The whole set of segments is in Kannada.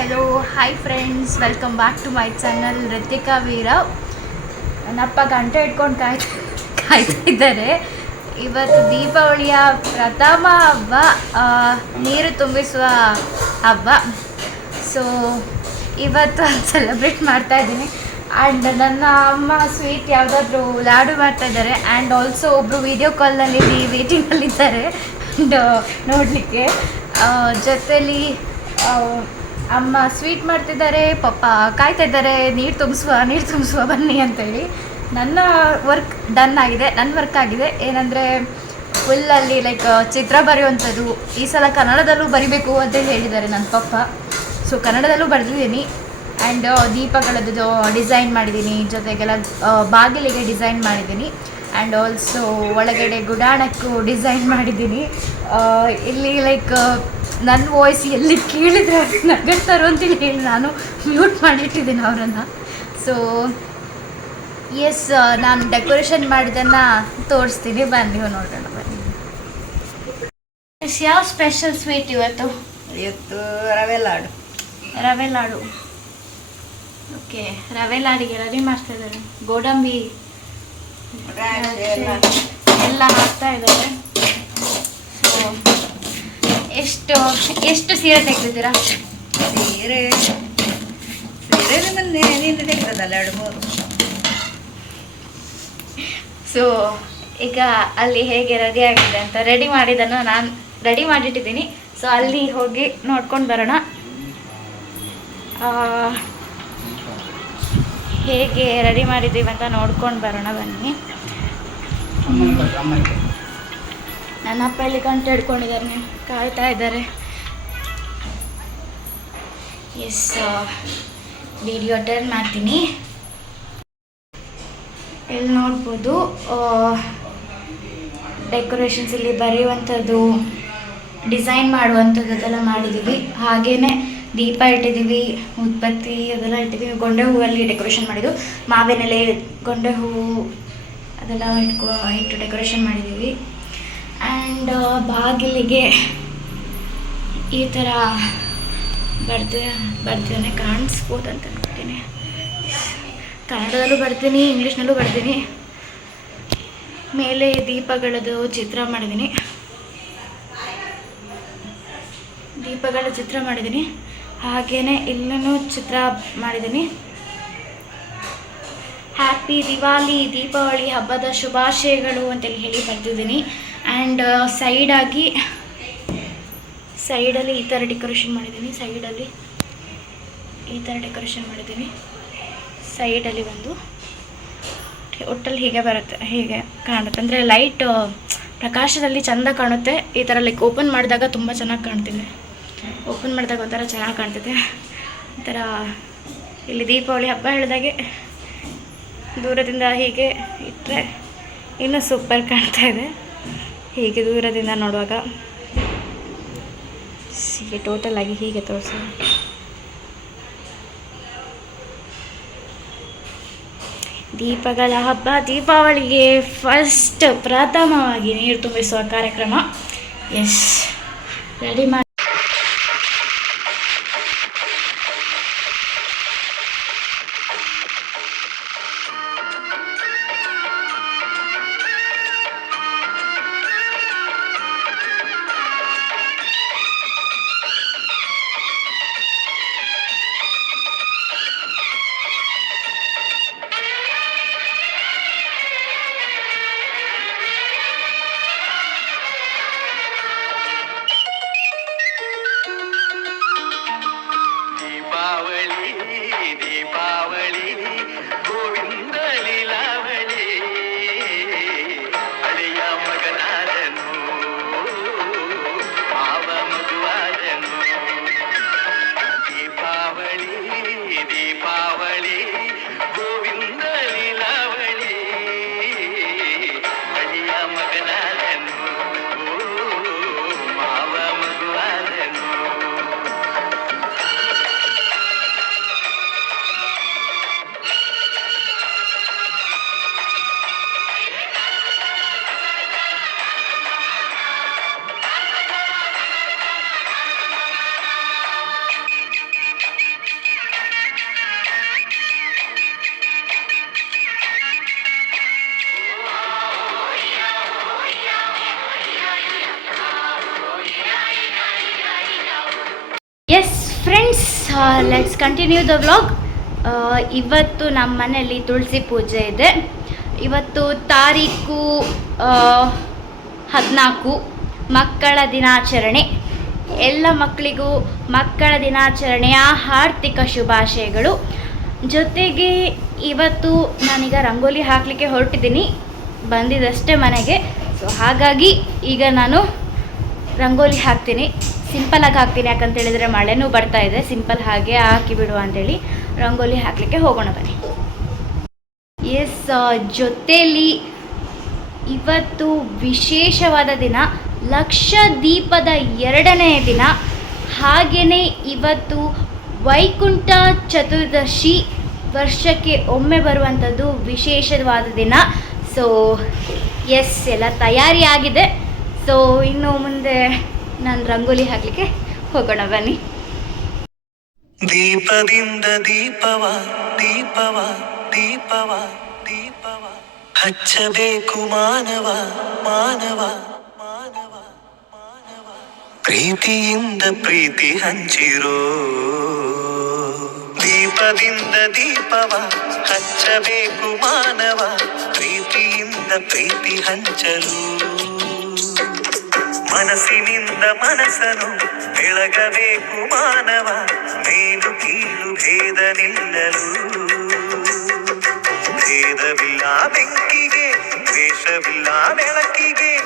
Hello hi friends welcome back to my channel Ritika Veera ನನ್ನಪ್ಪ ಗಂಟೆ ಇಟ್ಕೊಂಡು ಕಾಯ್ತಾ ಕಾಯ್ತಾ ಇದ್ದಾರೆ ಇವತ್ತು ದೀಪಾವಳಿಯ ಪ್ರಥಮ ಹಬ್ಬ ನೀರು ತುಂಬಿಸುವ ಹಬ್ಬ. ಸೊ ಇವತ್ತು ಸೆಲೆಬ್ರೇಟ್ ಮಾಡ್ತಾ ಇದ್ದೀನಿ. ಆ್ಯಂಡ್ ನನ್ನ ಅಮ್ಮ ಸ್ವೀಟ್ ಯಾವುದಾದ್ರೂ ಲಾಡು ಮಾಡ್ತಾ ಇದ್ದಾರೆ. ಆ್ಯಂಡ್ ಆಲ್ಸೋ ಒಬ್ಬರು ವಿಡಿಯೋ ಕಾಲ್ನಲ್ಲಿ ವೇಟಿಂಗಲ್ಲಿದ್ದಾರೆ ಆ್ಯಂಡ್ ನೋಡಲಿಕ್ಕೆ. ಜೊತೆಲಿ ಅಮ್ಮ ಸ್ವೀಟ್ ಮಾಡ್ತಿದ್ದಾರೆ, ಪಪ್ಪ ಕಾಯ್ತಾ ಇದ್ದಾರೆ, ನೀರು ತುಂಬಿಸುವ ನೀರು ತುಂಬಿಸುವ, ಬನ್ನಿ ಅಂತೇಳಿ. ನನ್ನ ವರ್ಕ್ ಡನ್ ಆಗಿದೆ ನನ್ನ ವರ್ಕ್ ಆಗಿದೆ. ಏನಂದರೆ ಫುಲ್ಲಲ್ಲಿ ಲೈಕ್ ಚಿತ್ರ ಬರೆಯುವಂಥದ್ದು. ಈ ಸಲ ಕನ್ನಡದಲ್ಲೂ ಬರಿಬೇಕು ಅಂತ ಹೇಳಿದ್ದಾರೆ ನನ್ನ ಪಪ್ಪ. ಸೊ ಕನ್ನಡದಲ್ಲೂ ಬರೆದಿದ್ದೀನಿ. ಆ್ಯಂಡ್ ದೀಪಗಳದ್ದು ಡಿಸೈನ್ ಮಾಡಿದ್ದೀನಿ. ಜೊತೆಗೆಲ್ಲ ಬಾಗಿಲಿಗೆ ಡಿಸೈನ್ ಮಾಡಿದ್ದೀನಿ. ಆ್ಯಂಡ್ ಆಲ್ಸೋ ಒಳಗಡೆ ಗುಡಾಣಕ್ಕೂ ಡಿಸೈನ್ ಮಾಡಿದ್ದೀನಿ. ಇಲ್ಲಿ ಲೈಕ್ ನನ್ನ ವಾಯ್ಸ್ ಎಲ್ಲಿ ಕೇಳಿದ್ರೆ ನಗಡ್ತಾರೋ ಅಂತೇಳಿ ಹೇಳಿ ನಾನು ಮ್ಯೂಟ್ ಮಾಡಿಟ್ಟಿದ್ದೀನಿ ಅವರನ್ನು. ಸೊ ಎಸ್ ನಾನು ಡೆಕೋರೇಷನ್ ಮಾಡಿದ್ದನ್ನು ತೋರಿಸ್ತೀನಿ. ಬನ್ನಿ ನೋಡೋಣ ಬನ್ನಿ. ಎಸ್ ಯಾವ ಸ್ಪೆಷಲ್ ಸ್ವೀಟ್ ಇವತ್ತು? ಇವತ್ತು ರವೆ ಲಾಡು. ರವೆ ಲಾಡು. ಓಕೆ ರವೆ ಲಾಡಿಗೆ ರೆಡಿ ಮಾಡ್ತಾ ಇದ್ದಾರೆ. ಗೋಡಂಬಿ ಎಲ್ಲ ಹಾಕ್ತಾ ಇದ್ದಾರೆ. ಎಷ್ಟು ಎಷ್ಟು ಸೀರೆ ತೆಗೆದಿದ್ದೀರಾ? ಸೀರೆ ಸೀರೆ ನಿಮ್ಮಲ್ಲಿ ನೀನು ತೆಗ್ದದಲ್ಲ ಎರಡು ಮೂರು. ಸೊ ಈಗ ಅಲ್ಲಿ ಹೇಗೆ ರೆಡಿ ಆಗಿದೆ ಅಂತ ರೆಡಿ ಮಾಡಿದ್ದನ್ನು ನಾನು ರೆಡಿ ಮಾಡಿಟ್ಟಿದ್ದೀನಿ. ಸೊ ಅಲ್ಲಿ ಹೋಗಿ ನೋಡ್ಕೊಂಡು ಬರೋಣ. ಆ, ಹೇಗೆ ರೆಡಿ ಮಾಡಿದ್ದೀವಿ ಅಂತ ನೋಡ್ಕೊಂಡು ಬರೋಣ ಬನ್ನಿ. ನನ್ನ ಅಪ್ಪ ಇಲ್ಲಿ ಗಂಟೆ ಹಿಡ್ಕೊಂಡಿದ್ದಾರೆ ಕಾಯ್ತಾ ಇದ್ದಾರೆ. ಎಸ್ ವಿಡಿಯೋ ಟರ್ನ್ ಮಾಡ್ತೀನಿ. ಇಲ್ಲಿ ನೋಡ್ಬೋದು? ಡೆಕೋರೇಷನ್ಸ್ ಇಲ್ಲಿ ಬರೆಯುವಂಥದ್ದು ಡಿಸೈನ್ ಮಾಡುವಂಥದ್ದು ಅದೆಲ್ಲ ಮಾಡಿದ್ದೀವಿ ಹಾಗೆಯೇ ದೀಪ ಇಟ್ಟಿದ್ದೀವಿ ಉತ್ಪತ್ತಿ ಅದೆಲ್ಲ ಇಟ್ಟಿದ್ದೀವಿ ಗೊಂಡೆ ಹೂವಲ್ಲಿ ಡೆಕೋರೇಷನ್ ಮಾಡಿದ್ದು. ಮಾವಿನ ಎಲೆ, ಗೊಂಡೆ ಹೂವು ಅದೆಲ್ಲ ಇಟ್ಕೊ, ಇಟ್ಟು ಡೆಕೋರೇಷನ್ ಮಾಡಿದ್ದೀವಿ ಆ್ಯಂಡ್ ಬಾಗಿಲಿಗೆ ಈ ಥರ ಬರ್ದು ಬರ್ದೇನೆ ಕಾಣಿಸ್ಬೋದು ಅಂತ ಅಂದ್ಬಿಟ್ಟಿನಿ ಕನ್ನಡದಲ್ಲೂ ಬರ್ತೀನಿ ಇಂಗ್ಲೀಷ್ನಲ್ಲೂ ಬರ್ತೀನಿ ಮೇಲೆ ದೀಪಗಳದ್ದು ಚಿತ್ರ ಮಾಡಿದ್ದೀನಿ. ದೀಪಗಳ ಚಿತ್ರ ಮಾಡಿದ್ದೀನಿ. ಹಾಗೆಯೇ ಇಲ್ಲೂ ಚಿತ್ರ ಮಾಡಿದ್ದೀನಿ. ಹ್ಯಾಪಿ ದಿವಾಲಿ, ದೀಪಾವಳಿ ಹಬ್ಬದ ಶುಭಾಶಯಗಳು ಅಂತೇಳಿ ಹೇಳಿ ಬರ್ತಿದ್ದೀನಿ ಆ್ಯಂಡ್ ಸೈಡಾಗಿ ಸೈಡಲ್ಲಿ ಈ ಥರ ಡೆಕೋರೇಷನ್ ಮಾಡಿದ್ದೀನಿ. ಸೈಡಲ್ಲಿ ಈ ಥರ ಡೆಕೋರೇಷನ್ ಮಾಡಿದ್ದೀನಿ. ಸೈಡಲ್ಲಿ ಒಂದು ಒಟ್ಟಲ್ಲಿ ಹೀಗೆ ಬರುತ್ತೆ, ಹೀಗೆ ಕಾಣುತ್ತೆ. ಅಂದರೆ ಲೈಟ್ ಪ್ರಕಾಶದಲ್ಲಿ ಚೆಂದ ಕಾಣುತ್ತೆ. ಈ ಥರ ಲೈಕ್ ಓಪನ್ ಮಾಡಿದಾಗ ತುಂಬ ಚೆನ್ನಾಗಿ ಕಾಣ್ತಿದೆ. ಓಪನ್ ಮಾಡಿದಾಗ ಒಂಥರ ಚೆನ್ನಾಗಿ ಕಾಣ್ತಿದೆ. ಒಂಥರ ಇಲ್ಲಿ ದೀಪಾವಳಿ ಹಬ್ಬ ಹೇಳಿದಾಗೆ ದೂರದಿಂದ ಹೀಗೆ ಇಟ್ಟರೆ ಇನ್ನೂ ಸೂಪರ್ ಕಾಣ್ತಾ ಇದೆ. ಹೀಗೆ ದೂರದಿಂದ ನೋಡುವಾಗ ಹೀಗೆ ಟೋಟಲ್ ಆಗಿ ಹೀಗೆ ತೋರಿಸೋದು ದೀಪಗಳ ಹಬ್ಬ, ದೀಪಾವಳಿಗೆ ಫಸ್ಟ್ ಪ್ರಥಮವಾಗಿ ನೀರು ತುಂಬಿಸುವ ಕಾರ್ಯಕ್ರಮ. ಎಸ್ ರೆಡಿ ಮಾಡಿ ಲೆಟ್ಸ್ ಕಂಟಿನ್ಯೂ ದ ವ್ಲಾಗ್ ಇವತ್ತು ನಮ್ಮ ಮನೆಯಲ್ಲಿ ತುಳಸಿ ಪೂಜೆ ಇದೆ. ಇವತ್ತು ತಾರೀಕು ಹದಿನಾಲ್ಕು, ಮಕ್ಕಳ ದಿನಾಚರಣೆ. ಎಲ್ಲ ಮಕ್ಕಳಿಗೂ ಮಕ್ಕಳ ದಿನಾಚರಣೆಯ ಆರ್ಥಿಕ ಶುಭಾಶಯಗಳು. ಜೊತೆಗೆ ಇವತ್ತು ನಾನೀಗ ರಂಗೋಲಿ ಹಾಕಲಿಕ್ಕೆ ಹೊರಟಿದ್ದೀನಿ. ಬಂದಿದ್ದಷ್ಟೇ ಮನೆಗೆ. ಸೊ ಹಾಗಾಗಿ ಈಗ ನಾನು ರಂಗೋಲಿ ಹಾಕ್ತೀನಿ. ಸಿಂಪಲಾಗಿ ಹಾಕ್ತೀನಿ. ಯಾಕಂತ ಹೇಳಿದ್ರೆ ಮಳೆನೂ ಬರ್ತಾ ಇದೆ. ಸಿಂಪಲ್ ಹಾಗೆ ಹಾಕಿ ಬಿಡುವ ಅಂತೇಳಿ ರಂಗೋಲಿ ಹಾಕಲಿಕ್ಕೆ ಹೋಗೋಣ ಬನ್ನಿ. ಎಸ್ ಜೊತೆಯಲ್ಲಿ ಇವತ್ತು ವಿಶೇಷವಾದ ದಿನ ಲಕ್ಷ ದೀಪದ ಎರಡನೇ ದಿನ. ಹಾಗೆಯೇ ಇವತ್ತು ವೈಕುಂಠ ಚತುರ್ದಶಿ ವರ್ಷಕ್ಕೆ ಒಮ್ಮೆ ಬರುವಂಥದ್ದು ವಿಶೇಷವಾದ ದಿನ. ಸೊ ಎಸ್ ಎಲ್ಲ ತಯಾರಿ ಆಗಿದೆ. ಸೊ ಇನ್ನು ಮುಂದೆ ನಾನು ರಂಗೋಲಿ ಹಾಕಲಿಕ್ಕೆ ಹೋಗೋಣ, ಬನ್ನಿ. ದೀಪದಿಂದ ದೀಪವ ದೀಪವ ದೀಪವ ದೀಪವ. ಹಚ್ಚಬೇಕು ಮಾನವ ಮಾನವ ಮಾನವ ಮಾನವ. ಪ್ರೀತಿಯಿಂದ ಪ್ರೀತಿ ಹಂಚಿರೋ. ದೀಪದಿಂದ ದೀಪವ, ಹಚ್ಚಬೇಕು ಮಾನವ. ಪ್ರೀತಿಯಿಂದ ಪ್ರೀತಿ ಹಂಚಲು. ಮನಸ್ಸಿನಿಂದ ಮನಸ್ಸನು ಬೆಳಗಬೇಕು ಮಾನವ ಮೇಲು ಕೀಳು ಭೇದ ನಿಲ್ಲಲು. ಭೇದವಿಲ್ಲ ಬೆಂಕಿಗೆ ದ್ವೇಷವಿಲ್ಲ ಬೆಳಕಿಗೆ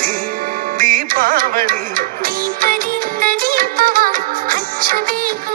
ಕುಡಿಯುವುದೇ ದೀಪಾವಳಿ ದೀಪದಿಂದ ದೀಪವ ಹಚ್ಚಬೇಕು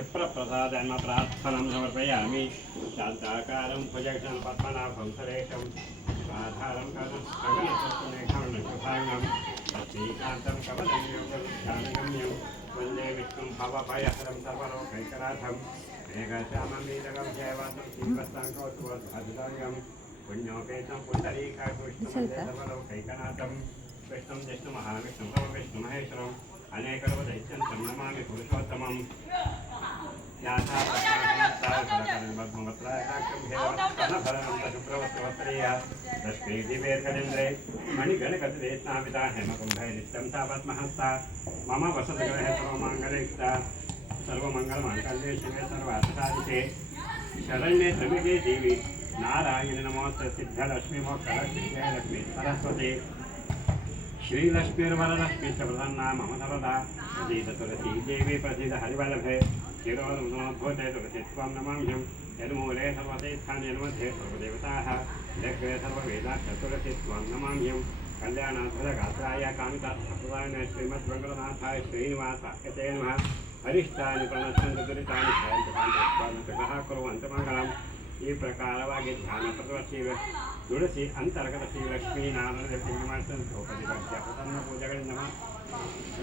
క్షిప్రప్రసాదన్న ప్రార్థనం సమర్పయామి. శాంతాకారం భుజక్షణ పద్మనాభం సురేషం ఆధారం కగనసుఖాంగం శ్రీకాంతం కమలం యోగం వందే విష్ణుం భవభయహరం సర్వలోకైకనాథం. మేఘశ్యామీరకం జయవంతం శ్రీవత్సం కౌతుభద్భాంగం పుణ్యోపేతం పుండరీకాకృష్ణం సర్వలోకైకనాథం. విష్ణుం జిష్ణు మహావిష్ణుం విష్ణు మహేశ్వరం. अनेकर्वदैत्यन्तं नमामि पुरुषोत्तमं शुक्रवस्त्रवत्रेय मणिगणकतिरे स्नापिता हेमकुम्भे नित्यं सा पद्महस्ता मम वसतगृहे सर्वमाङ्गलयुक्ता सर्वमङ्गलमाङ्गल्ये शिवे सर्वार्थसाधिके शरण्ये त्रिमिके देवी नारायणि नमोऽस्तु सिद्धलक्ष्मी मोक्षलक्ष्मी जयलक्ष्मी श्रीलक्ष्मीर्वरदश्मीशप्रसन्ना मम सर्वदा प्रसीद तुलसी देवी प्रसीद हरिवल्लभे चिरोदुभूते तुलसी त्वं नमांशं यन्मूले सर्वतीर्थान्यन्मध्ये सर्वदेवताः लक्ष्मे सर्ववेदाश्च तुलसी त्वं नमांशं कल्याणाद्भुतगात्राय कामितार्थप्रदाय श्रीमद्वङ्गनाथाय नमः हरिष्ठानि प्रणश्यन्तु दुरितानि भवन्तु कुर्वन्तु मङ्गलम् ಈ ಪ್ರಕಾರವಾಗಿ ಧ್ಯಾನ ಶ್ರೀ ತುಳಸಿ ಅಂತರ್ಗತ ಶ್ರೀ ಲಕ್ಷ್ಮೀನಾರಾಯಣ ಮಾಡಿಸಿದ ದ್ರೌಪದಿ ಭಾಗ್ಯ. ಪ್ರಸನ್ನ ಪೂಜೆಗಳಿಂದ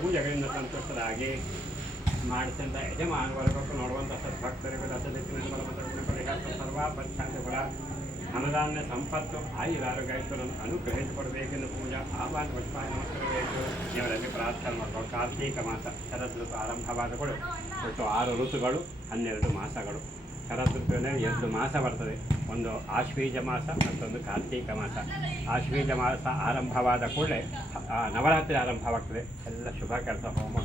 ಪೂಜೆಗಳಿಂದ ಸಂತುಷ್ಟರಾಗಿ ಮಾಡಿಸಿದ ಯಜಮಾನ ವರ್ಗಕ್ಕೂ ನೋಡುವಂಥ ಸದ್ಭಕ್ತರಿಗೂ ದಶದಿಕ್ಕಿನ ಬಲಮತಗಳನ್ನು ಪರಿಹಾರ ಸರ್ವಾಪಚ್ಛಾಂತ ಕೂಡ ಅನುದಾನ ಸಂಪತ್ತು ಆಯುರಾರೋಗ್ಯೇಶ್ವರನ್ನು ಅನುಗ್ರಹಿಸಿಕೊಡಬೇಕೆಂದು ಪೂಜಾ, ಆಹ್ವಾನ ಪುಷ್ಪಾಯ ನಮಸ್ಕರಬೇಕು ಇವರಲ್ಲಿ ಪ್ರಾರ್ಥನೆ ಮಾಡುವ ಕಾರ್ತೀಕ ಮಾಸ ಶರತ್ ಋತು ಆರಂಭವಾದಗಳು. ಒಟ್ಟು ಆರು ಋತುಗಳು, ಹನ್ನೆರಡು ಮಾಸಗಳು. ಶರದ್ ಋತುವಿನಲ್ಲಿ ಎರಡು ಮಾಸ ಬರ್ತದೆ. ಒಂದು ಆಶ್ವೀಜ ಮಾಸ, ಮತ್ತೊಂದು ಕಾರ್ತೀಕ ಮಾಸ. ಆಶ್ವೀಜ ಮಾಸ ಆರಂಭವಾದ ಕೂಡಲೇ ನವರಾತ್ರಿ ಆರಂಭವಾಗ್ತದೆ. ಎಲ್ಲ ಶುಭ ಕೆಲಸ ಹೋಮ.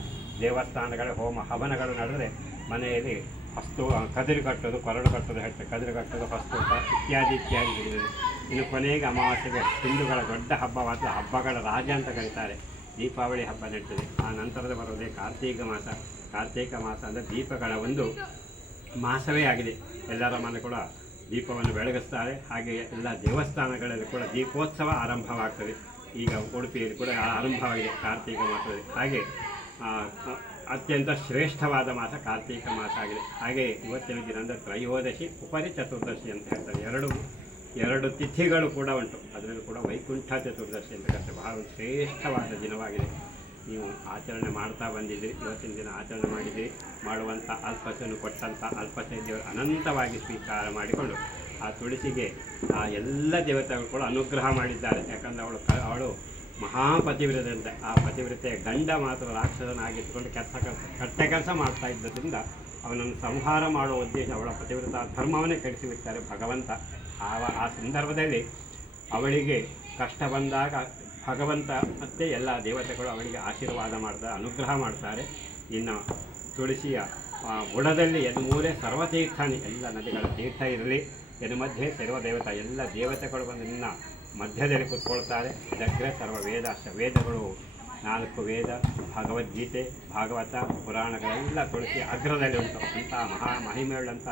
ದೇವಸ್ಥಾನಗಳು, ಹೋಮ ಹವನಗಳು ನಡೆದರೆ ಮನೆಯಲ್ಲಿ ಹಸ್ತು ಕದಿರು ಕಟ್ಟೋದು ಕೊರಳು ಕಟ್ಟೋದು ಹೇಳ್ತಾರೆ ಕದಿರು ಕಟ್ಟೋದು, ಹಸ್ತು ಇತ್ಯಾದಿ ಇತ್ಯಾದಿ. ಇನ್ನು ಕೊನೆಗೆ ಅಮಾವಾಸ್ಯೆಗೆ ಹಿಂದೂಗಳ ದೊಡ್ಡ ಹಬ್ಬವಾದ ಹಬ್ಬಗಳ ರಾಜ ಅಂತ ಕರೀತಾರೆ. ದೀಪಾವಳಿ ಹಬ್ಬ ನಡೀತದೆ ಆ ನಂತರದ ಬರೋದೇ ಕಾರ್ತೀಕ ಮಾಸ. ಕಾರ್ತೀಕ ಮಾಸ ಅಂದರೆ ದೀಪಗಳ ಒಂದು ಮಾಸವೇ ಆಗಿದೆ. ಎಲ್ಲರ ಮನೆ ಕೂಡ ದೀಪವನ್ನು ಬೆಳಗಿಸ್ತಾರೆ. ಹಾಗೆ ಎಲ್ಲ ದೇವಸ್ಥಾನಗಳಲ್ಲಿ ಕೂಡ ದೀಪೋತ್ಸವ ಆರಂಭವಾಗ್ತದೆ. ಈಗ ಉಡುಪಿಯಲ್ಲಿ ಕೂಡ ಆರಂಭವಾಗಿದೆ, ಕಾರ್ತೀಕ ಮಾಸದಲ್ಲಿ. ಹಾಗೆ ಅತ್ಯಂತ ಶ್ರೇಷ್ಠವಾದ ಮಾಸ ಕಾರ್ತೀಕ ಮಾಸ ಆಗಿದೆ. ಹಾಗೆ ಇವತ್ತಿನ ದಿನ ಅಂದರೆ ತ್ರಯೋದಶಿ, ಉಪರಿ ಚತುರ್ದಶಿ ಅಂತ ಹೇಳ್ತಾರೆ. ಎರಡು ಎರಡು ತಿಥಿಗಳು ಕೂಡ ಉಂಟು. ಅದರಲ್ಲೂ ಕೂಡ ವೈಕುಂಠ ಚತುರ್ದಶಿ ಅಂತ ಹೇಳ್ತಾರೆ ಬಹಳ ಶ್ರೇಷ್ಠವಾದ ದಿನವಾಗಿದೆ. ನೀವು ಆಚರಣೆ ಮಾಡ್ತಾ ಬಂದಿದ್ದೀರಿ ಇವತ್ತಿನ ದಿನ ಆಚರಣೆ ಮಾಡಿದ್ದೀರಿ ಮಾಡುವಂಥ ಅಲ್ಪಸೆಯನ್ನು ಕೊಟ್ಟಂಥ ಅಲ್ಪಸೆ ದೇವರು ಅನಂತವಾಗಿ ಸ್ವೀಕಾರ ಮಾಡಿಕೊಂಡು ಆ ತುಳಸಿಗೆ ಆ ಎಲ್ಲ ದೇವತೆಗಳು ಕೂಡ ಅನುಗ್ರಹ ಮಾಡಿದ್ದಾರೆ. ಯಾಕಂದರೆ ಅವಳು ಅವಳು ಮಹಾಪತಿವ್ರತೆ ಆ ಪತಿವ್ರತೆಯ ಗಂಡ ಮಾತ್ರ ರಾಕ್ಷಸನಾಗಿಟ್ಟುಕೊಂಡು ಕೆಲಸ, ಕಟ್ಟ ಕೆಲಸ ಮಾಡ್ತಾ ಇದ್ದರಿಂದ ಅವನನ್ನು ಸಂಹಾರ ಮಾಡುವ ಉದ್ದೇಶ ಅವಳ ಪತಿವ್ರತ ಧರ್ಮವನ್ನೇ ಕೆಡಿಸಿಬಿಡ್ತಾರೆ ಭಗವಂತ. ಆ ಆ ಸಂದರ್ಭದಲ್ಲಿ ಅವಳಿಗೆ ಕಷ್ಟ ಬಂದಾಗ ಭಗವಂತ ಮತ್ತು ಎಲ್ಲ ದೇವತೆಗಳು ಅವಳಿಗೆ ಆಶೀರ್ವಾದ ಮಾಡ್ತಾರೆ ಅನುಗ್ರಹ ಮಾಡ್ತಾರೆ. ಇನ್ನು ತುಳಸಿಯ ಬುಡದಲ್ಲಿ ಎದು ಮೂಲೆ ಸರ್ವತೀರ್ಥಾನಿ, ಎಲ್ಲ ನದಿಗಳ ತೀರ್ಥ ಇರಲಿ. ಎದು ಮಧ್ಯೆ ಸರ್ವ ದೇವತ, ಎಲ್ಲ ದೇವತೆಗಳು ಬಂದು ನಿನ್ನ ಮಧ್ಯದಲ್ಲಿ ಕೂತ್ಕೊಳ್ತಾರೆ. ಇದಕ್ಕೆ ಸರ್ವ ವೇದ, ವೇದಗಳು ನಾಲ್ಕು ವೇದ, ಭಗವದ್ಗೀತೆ, ಭಾಗವತ, ಪುರಾಣಗಳೆಲ್ಲ ತುಳಸಿ ಅಗ್ರದಲ್ಲಿ ಉಂಟು. ಇಂಥ ಮಹಾ ಮಹಿಮೆಯುಳ್ಳಂಥ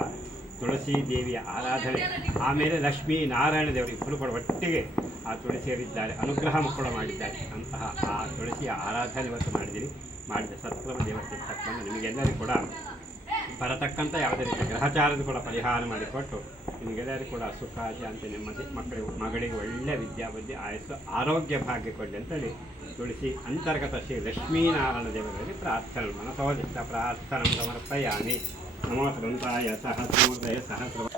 ತುಳಸಿ ದೇವಿಯ ಆರಾಧನೆ, ಆಮೇಲೆ ಲಕ್ಷ್ಮೀ ನಾರಾಯಣ ದೇವರು ಇಬ್ಬರು ಕೂಡ ಒಟ್ಟಿಗೆ ಆ ತುಳಸಿಯರಿದ್ದಾರೆ, ಅನುಗ್ರಹ ಕೂಡ ಮಾಡಿದ್ದಾರೆ. ಅಂತಹ ಆ ತುಳಸಿಯ ಆರಾಧನೆ ಇವತ್ತು ಮಾಡಿದ್ದೀನಿ. ಮಾಡಿದ ಸತ್ಕ್ರಮ ದೇವತೆ ತಕ್ಕಂಥ ನಿಮಗೆಲ್ಲರಿಗೂ ಕೂಡ ಬರತಕ್ಕಂಥ ಯಾವುದೇ ರೀತಿಯ ಗ್ರಹಚಾರದ ಕೂಡ ಪರಿಹಾರ ಮಾಡಿಕೊಟ್ಟು ನಿಮಗೆಲ್ಲರಿಗೂ ಕೂಡ ಸುಖ, ಶಾಂತಿ, ನೆಮ್ಮದಿ, ಮಕ್ಕಳಿಗೆ, ಮಗಳಿಗೆ ಒಳ್ಳೆಯ ವಿದ್ಯಾಬುದ್ಧಿ, ಆಯಸ್ಸು, ಆರೋಗ್ಯ ಭಾಗ್ಯ ಕೊಡಲಿ ಅಂತೇಳಿ ತುಳಸಿ ಅಂತರ್ಗತ ಶ್ರೀ ಲಕ್ಷ್ಮೀನಾರಾಯಣ ದೇವರಲ್ಲಿ ಪ್ರಾರ್ಥನೆ ಮನಸೋದಿಷ್ಟ ಪ್ರಾರ್ಥನೆ ಸಮರ್ಪಯಾಮಿ. नमो ग्रन्थाय सहस्रोदय सहस्र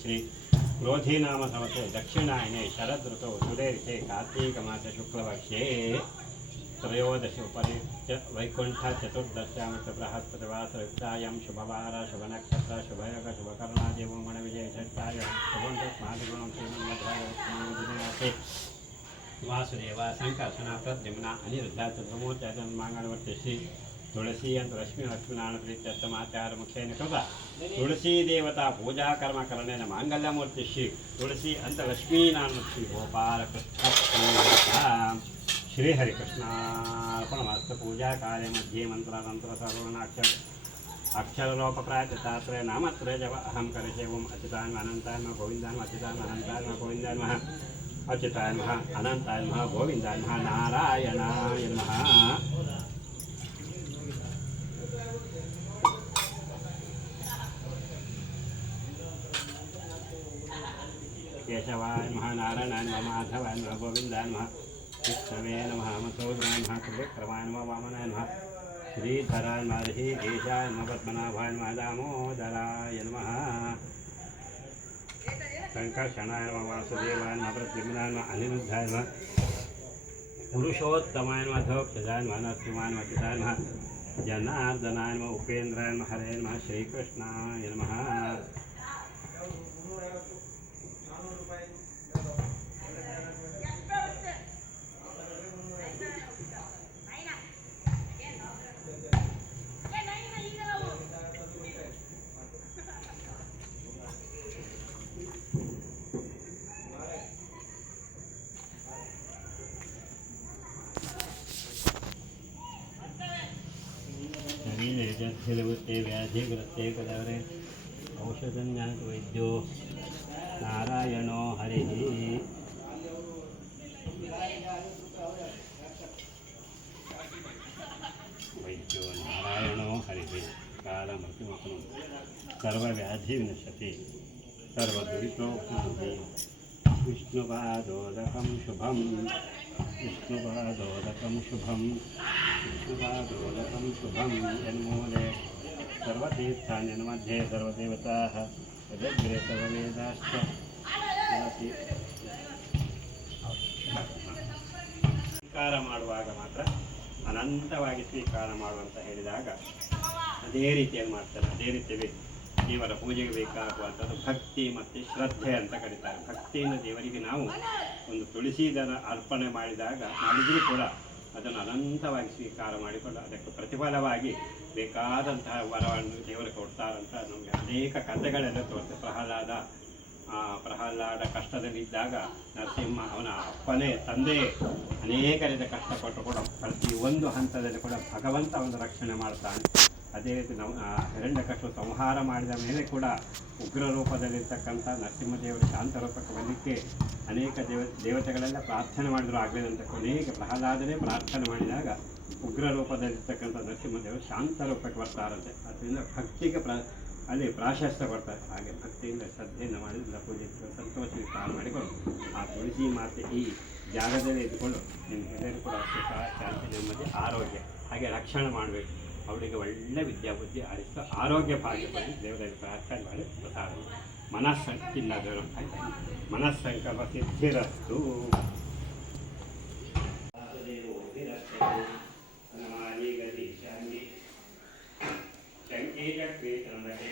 श्री क्रोधी नाम समसे दक्षिणायने शरदृतौ सुरेरिते कार्तीकमासे शुक्लपक्षे त्रयोदश उपरि वैकुण्ठ चतुर्दश्यां च बृहस्पतिवासरयुक्तायां शुभवार शुभनक्षत्र शुभयोग शुभकर्णादेवो गणविजयषष्टाय शुभं तस्मादिगुणं श्रीमन्मध्वाय वासुदेव शंकर्षणा प्रद्युम्ना अनिरुद्धा चतुर्मो चैतन मांगणवर्तिषि तुलसी अंत लक्ष्मी लक्ष्मीनारायण प्रीत्यर्थ मात्यार मुख्य कृपा तुलसी देवता पूजा कर्म करणेन श्री तुलसी अंत लक्ष्मीनारायण श्री गोपाल श्री हरिकृष्णार्पणमस्त पूजा काले मध्ये मंत्रानंतर सर्वनाक्षर अक्षरलोकप्राय तथात्रय जब अहम करे ओम अच्युतान अनंतान गोविंदान अच्युतान अनंतान अच्युताय नमः, अनन्ताय नमः, गोविन्दाय नमः, नारायणाय नमः। केशवाय नमः, नारायणाय नमः, माधवाय नमः, गोविन्दाय नमः, विष्णवे नमः, मसोदराय नमः त्रिविक्रमाय नमः, वामनाय नमः, श्रीधराय नमः, ऋषिकेशाय नमः, पद्मनाभाय नमः, दामोदराय नमः। શંકર શણાયમાં વાસુદેવાયમાં પ્રદ્યુમ્નાયમાં અનિરુદ્ધાયમાં પુરુષોત્તમાયનમાં ધોક્ષાયનમાં નરસિંહાયમાં ચિતાયમાં જનાર્દનાયનમાં ઉપેન્દ્રાયમાં હરેન્માં શ્રીકૃષ્ણાય નમઃ. जलवृत्ते व्याधिग्रस्ते कदवरे औषधं ज्ञात वैद्यो नारायणो हरिः वैद्यो नारायणो हरिः कालमतिमकं सर्वव्याधिविनश्यति सर्वदुरितोपि विष्णुपादोदकं शुभं विष्णुपादोदकं शुभं विष्णुपादोदकं शुभं यन्मूले सर्वतीर्थानि यन्मध्ये सर्वदेवताः यदग्रे सर्ववेदाश्च ತುಳಸಿ ಸ್ವೀಕಾರ ಮಾಡುವಾಗ ಮಾತ್ರ ಅನಂತವಾಗಿ ಸ್ವೀಕಾರ ಮಾಡುವಂತ ಹೇಳಿದಾಗ ಅದೇ ರೀತಿಯಲ್ಲಿ ಮಾಡ್ತಾರೆ ಅದೇ ರೀತಿಯಲ್ಲಿ ದೇವರ ಪೂಜೆಗೆ ಬೇಕಾಗುವಂಥದ್ದು ಭಕ್ತಿ ಮತ್ತು ಶ್ರದ್ಧೆ ಅಂತ ಕರೀತಾರೆ ಭಕ್ತಿಯಿಂದ ದೇವರಿಗೆ ನಾವು ಒಂದು ತುಳಸಿ ದರ ಅರ್ಪಣೆ ಮಾಡಿದಾಗ ಮಾಡಿದರೂ ಕೂಡ ಅದನ್ನು ಅನಂತವಾಗಿ ಸ್ವೀಕಾರ ಮಾಡಿಕೊಂಡು ಅದಕ್ಕೆ ಪ್ರತಿಫಲವಾಗಿ ಬೇಕಾದಂತಹ ವರವನ್ನು ದೇವರು ಕೊಡ್ತಾರಂತ ನಮಗೆ ಅನೇಕ ಕಥೆಗಳೆಲ್ಲ ತೋರಿಸ್ತದೆ ಪ್ರಹ್ಲಾದ ಪ್ರಹ್ಲಾದ ಕಷ್ಟದಲ್ಲಿದ್ದಾಗ ನರಸಿಂಹ ಅವನ ಅಪ್ಪನೇ ತಂದೆ ಅನೇಕ ರೀತಿಯ ಕಷ್ಟಪಟ್ಟು ಕೂಡ ಪ್ರತಿ ಒಂದು ಹಂತದಲ್ಲಿ ಕೂಡ ಭಗವಂತ ಅವನು ರಕ್ಷಣೆ ಮಾಡ್ತಾನೆ. ಅದೇ ರೀತಿ ನಾವು ಹಿರಣ್ಯಕಶು ಸಂಹಾರ ಮಾಡಿದ ಮೇಲೆ ಕೂಡ ಉಗ್ರ ರೂಪದಲ್ಲಿರ್ತಕ್ಕಂಥ ನರಸಿಂಹದೇವರು ಶಾಂತ ರೂಪಕ್ಕೆ ಬಂದಿಕ್ಕೆ ಅನೇಕ ದೇವ, ದೇವತೆಗಳೆಲ್ಲ ಪ್ರಾರ್ಥನೆ ಮಾಡಿದ್ರು. ಆಗಲೇ ಅಂತ ಅನೇಕ ಪ್ರಹ್ಲಾದನೇ ಪ್ರಾರ್ಥನೆ ಮಾಡಿದಾಗ ಉಗ್ರ ರೂಪದಲ್ಲಿರ್ತಕ್ಕಂಥ ನರಸಿಂಹದೇವರು ಶಾಂತ ರೂಪಕ್ಕೆ ಬರ್ತಾರಂತೆ. ಅದರಿಂದ ಭಕ್ತಿಗೆ ಪ್ರ, ಅಲ್ಲಿ ಪ್ರಾಶಸ್ತ್ಯ ಕೊಡ್ತಾರೆ. ಹಾಗೆ ಭಕ್ತಿಯಿಂದ ಶ್ರದ್ಧೆಯಿಂದ ಮಾಡಿದ ಪೂಜೆ ಸಂತೋಷ ಕಾಲ ಮಾಡಿಕೊಂಡು ಆ ತುಳಸಿ ಮಾತೆ ಈ ಜಾಗದಲ್ಲಿ ಇದ್ದುಕೊಂಡು ನಿಮ್ಮ ನಿಮ್ಗೆಲ್ಲರೂ ಕೂಡ ಶಾಂತಿ, ನೆಮ್ಮದಿ, ಆರೋಗ್ಯ ಹಾಗೆ ರಕ್ಷಣೆ ಮಾಡಬೇಕು. ಅವಳಿಗೆ ಒಳ್ಳೆ ವಿದ್ಯಾಬುದ್ಧಿ ಆರಿಸ್ತಾ ಆರೋಗ್ಯ ಭಾಗ್ಯ ಬಂದು ದೇವರಲ್ಲಿ ಪ್ರಾರ್ಥನೆ ಮಾಡಿ ಪ್ರಸಾರ ಮನಸ್ಸಂಕಿಲ್ಲ ದೇವರು ಆಯ್ತಾ ಮನಸ್ಸಂಕಲ್ಪ ಸಿದ್ಧಿರಸ್ತು ಶಂಕೇ ಚಕ್ರೇ ಚಂದ್ರಕೆ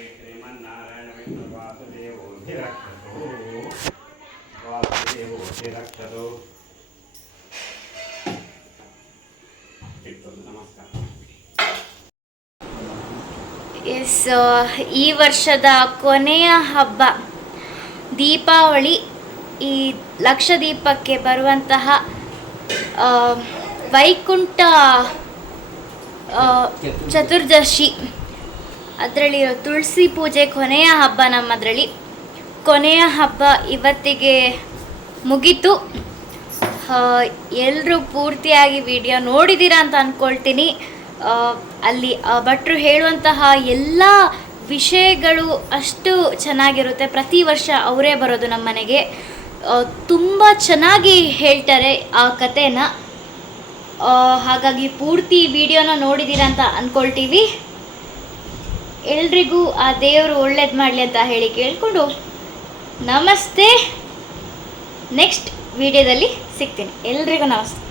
ಎಸ್ ಈ ವರ್ಷದ ಕೊನೆಯ ಹಬ್ಬ ದೀಪಾವಳಿ. ಈ ಲಕ್ಷದೀಪಕ್ಕೆ ಬರುವಂತಹ ವೈಕುಂಠ ಚತುರ್ದಶಿ. ಅದರಲ್ಲಿರೋ ತುಳಸಿ ಪೂಜೆ ಕೊನೆಯ ಹಬ್ಬ ನಮ್ಮದರಲ್ಲಿ. ಕೊನೆಯ ಹಬ್ಬ ಇವತ್ತಿಗೆ ಮುಗೀತು. ಎಲ್ಲರೂ ಪೂರ್ತಿಯಾಗಿ ವಿಡಿಯೋ ನೋಡಿದ್ದೀರಾ ಅಂತ ಅಂದ್ಕೊಳ್ತೀನಿ ಅಲ್ಲಿ ಭಟ್ರು ಹೇಳುವಂತಹ ಎಲ್ಲ ವಿಷಯಗಳು ಅಷ್ಟು ಚೆನ್ನಾಗಿರುತ್ತೆ. ಪ್ರತಿ ವರ್ಷ ಅವರೇ ಬರೋದು ನಮ್ಮ ಮನೆಗೆ. ತುಂಬ ಚೆನ್ನಾಗಿ ಹೇಳ್ತಾರೆ ಆ ಕಥೆನ. ಹಾಗಾಗಿ ಪೂರ್ತಿ ವಿಡಿಯೋನ ನೋಡಿದ್ದೀರ ಅಂತ ಅಂದ್ಕೊಳ್ತೀವಿ ಎಲ್ರಿಗೂ ಆ ದೇವರು ಒಳ್ಳೇದು ಮಾಡಲಿ ಅಂತ ಹೇಳಿ ಕೇಳಿಕೊಂಡು ನಮಸ್ತೆ. ನೆಕ್ಸ್ಟ್ ವಿಡಿಯೋದಲ್ಲಿ ಸಿಗ್ತೀನಿ. ಎಲ್ರಿಗೂ ನಮಸ್ತೆ.